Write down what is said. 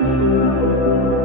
thank you